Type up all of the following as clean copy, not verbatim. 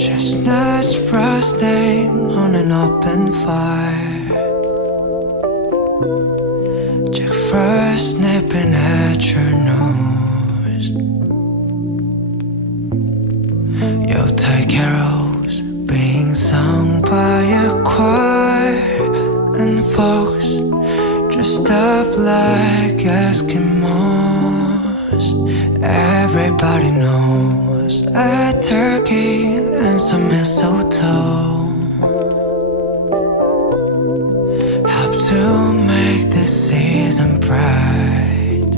Chestnuts roasting on an open fire. Jack Frost nipping at your nose. Yuletide carols being sung by a choir, and folks dressed up like Eskimos. Everybody knows a turkey and some mistletoe help to make the season bright.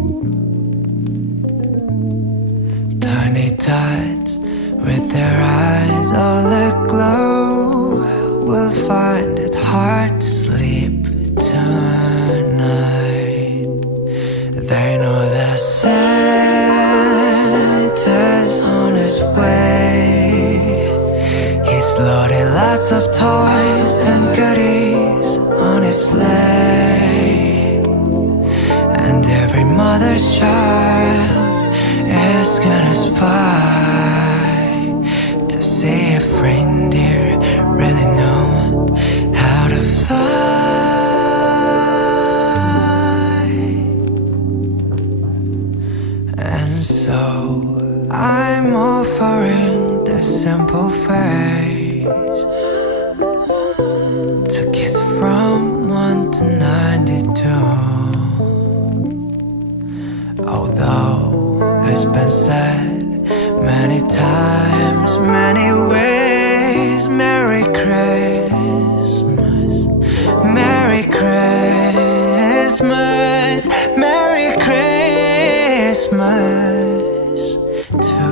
Tiny tots with their eyes all aglow will find it hard to sleep tonight. They know that Santa's on his way. He's loaded lots of toys and goodies on his sleigh, and every mother's child is gonna spy to see if reindeer really know how to fly. And so I'm offering the simple phrase to kiss from 1 to 92. Although it's been said many times, many ways, Merry Christmas, Merry Christmas, Merry Christmas to